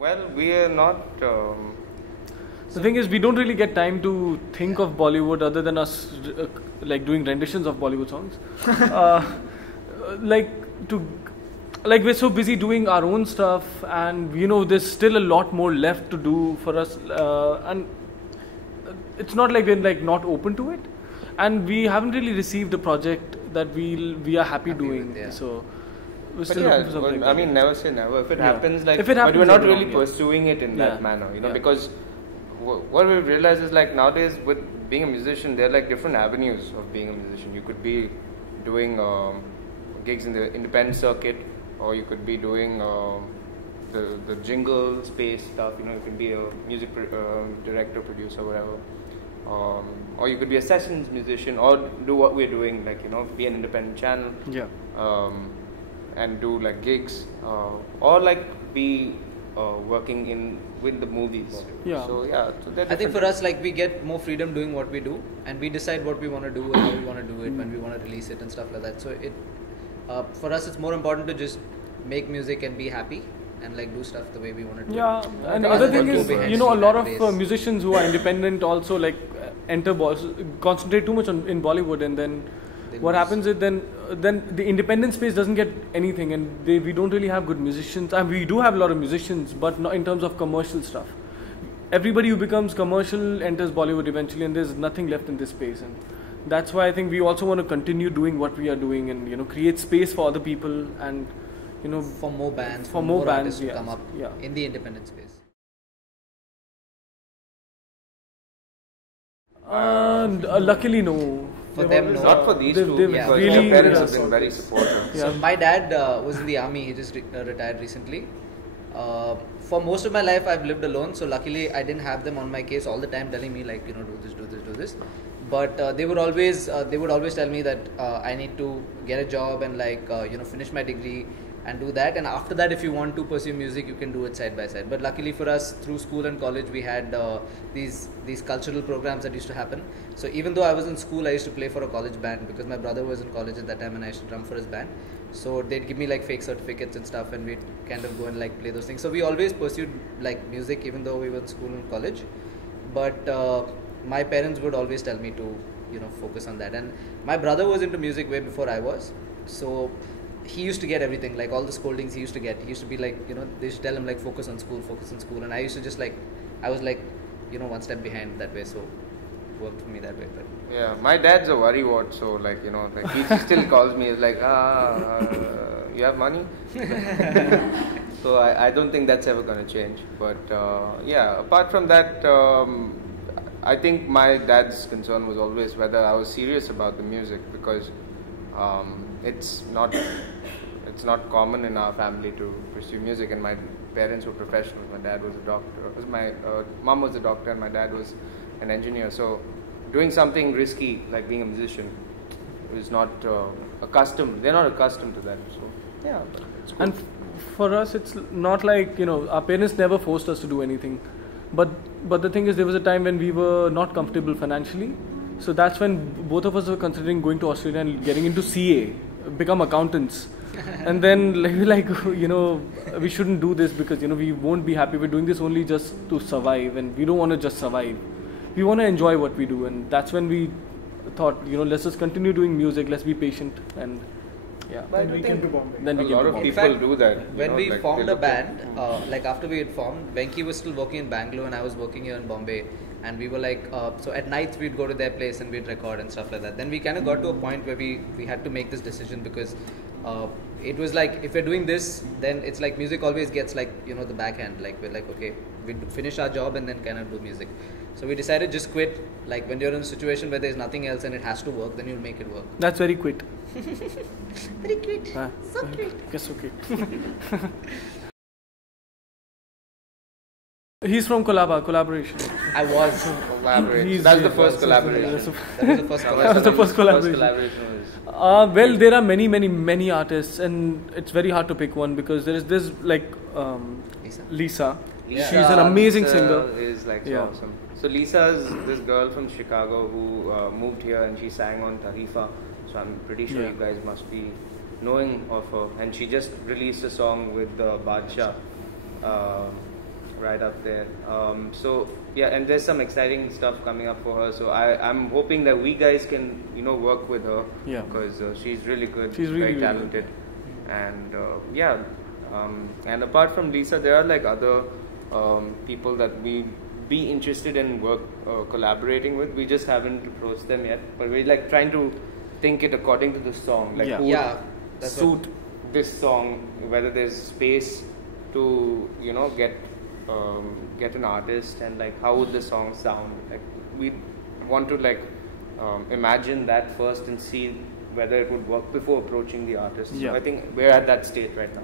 Well, we are not. The thing is, we don't really get time to think of Bollywood other than us like doing renditions of Bollywood songs. Like to, like we're so busy doing our own stuff, and there's still a lot more left to do for us, and it's not like we're like not open to it, and we haven't really received a project that we are happy doing. With, yeah. So. But yeah, well, I mean, never say never. If it happens, like, if it happens, but we're not really pursuing it in that manner, because what we've realized is like nowadays with being a musician, there are like different avenues of being a musician. You could be doing gigs in the independent circuit, or you could be doing the jingle space stuff. You could be a music director, producer, whatever. Or you could be a sessions musician, or do what we're doing, like be an independent channel. Yeah. And do like gigs, or like be working with the movies. Yeah. So yeah. So I think for us, like, we get more freedom doing what we do, and we decide what we want to do and how we want to do it, when we want to release it and stuff like that. So it, for us, it's more important to just make music and be happy and like do stuff the way we want to do. Yeah, it. and the other thing is, a lot of musicians who are independent also like concentrate too much in Bollywood, and then what happens is then the independent space doesn't get anything, and we don't really have good musicians. I mean, we do have a lot of musicians, but not in terms of commercial stuff. Everybody who becomes commercial enters Bollywood eventually, and there's nothing left in this space. And that's why I think we also want to continue doing what we are doing, and create space for other people, and for more bands, for more bands to come up in the independent space. Luckily, no. For them, no. Not for these two, because really, their parents have been very supportive. So my dad was in the army. He just retired recently. For most of my life, I've lived alone. So luckily, I didn't have them on my case all the time, telling me like, do this, do this, do this. But they would always tell me that I need to get a job and like finish my degree and do that, and after that, if you want to pursue music, you can do it side by side. But luckily for us, through school and college, we had these cultural programs that used to happen. So even though I was in school, I used to play for a college band because my brother was in college at that time, and I used to drum for his band. So they'd give me like fake certificates and stuff, and we'd kind of go and like play those things. So we always pursued like music, even though we were in school and college. But my parents would always tell me to focus on that. And my brother was into music way before I was, so he used to get everything, like all the scoldings he used to get. He used to be like, they used to tell him like focus on school, and I used to just like, I was like, one step behind that way, so it worked for me that way. But yeah, my dad's a worrywart, so like like he still calls me like, you have money? So I don't think that's ever going to change. But yeah, apart from that, I think my dad's concern was always whether I was serious about the music, because it's not common in our family to pursue music, and my parents were professionals. My dad was a doctor. My mom was a doctor, and my dad was an engineer. So doing something risky like being a musician is not accustomed. They're not accustomed to that. So yeah, it's cool. And for us, it's not like our parents never forced us to do anything. But the thing is, there was a time when we were not comfortable financially. So that's when both of us were considering going to Australia and getting into CA, become accountants. And then we shouldn't do this because we won't be happy. We're doing this only just to survive, and we don't want to just survive. We want to enjoy what we do, and that's when we thought, let's just continue doing music. Let's be patient, and yeah. Then we came to Bombay. Then we a lot of people do that. When we formed a band, like after we had formed, Venki was still working in Bangalore and I was working here in Bombay. And we were like, so at nights we'd go to their place and we'd record and stuff like that. Then we kind of got to a point where we had to make this decision, because it was like, if we're doing this, then it's like music always gets like, the backhand. Like we're like, okay, we finish our job and then kind of do music. So we decided just quit. Like when you're in a situation where there's nothing else and it has to work, then you'll make it work. That's very quit. Very quit. So quit. Yes, okay. He's from collaboration. I was. Collaboration. That's the first collaboration. That was the first collaboration. Well, there are many artists, and it's very hard to pick one, because there is this like Lisa. Yeah. She's an amazing singer. Is like so awesome. So Lisa is this girl from Chicago who moved here, and she sang on Tarifa. So I'm pretty sure you guys must be knowing of her. And she just released a song with Badshah. right up there. So yeah, and there's some exciting stuff coming up for her. So I'm hoping that we guys can work with her. Yeah. Because she's really good. She's really, very really talented. And yeah, and apart from Lisa, there are like other people that we be interested in collaborating with. We just haven't approached them yet, but we're like trying to think it according to the song, like who would that's suit this song, whether there's space to get an artist, and like how would the song sound. Like we want to like imagine that first and see whether it would work before approaching the artist. Yeah. So I think we're at that stage right now.